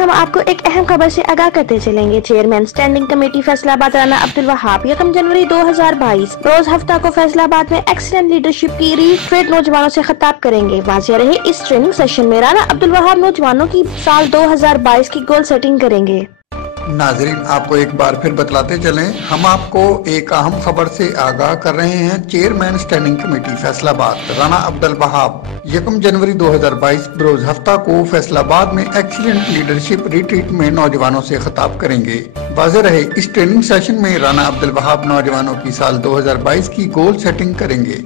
हम आपको एक अहम खबर से आगाह करते चलेंगे। Chairman standing committee Faisalabad Rana Abdul Wahab 1 जनवरी 2022 रोज हफ्ता को फैसलाबाद में एक्सीलेंट लीडरशिप की रीट्रेड नौजवानों से खिताब करेंगे। वाज़ेह रहे, इस ट्रेनिंग सेशन में राना अब्दुल वहाब नौजवानों की साल 2022 की गोल सेटिंग करेंगे। नाजरीन, आपको एक बार फिर बतलाते चलें, हम आपको एक अहम खबर से आगाह कर रहे हैं। Chairman standing committee Faisalabad Rana Abdul Wahab 1 जनवरी 2022 बरोज हफ्ता को फैसलाबाद में एक्सीलेंट लीडरशिप रिट्रीट में नौजवानों से खिताब करेंगे। वाज़ेह रहे, इस ट्रेनिंग सेशन में राना अब्दुल वहाब नौजवानों की साल 2022 की गोल सेटिंग करेंगे।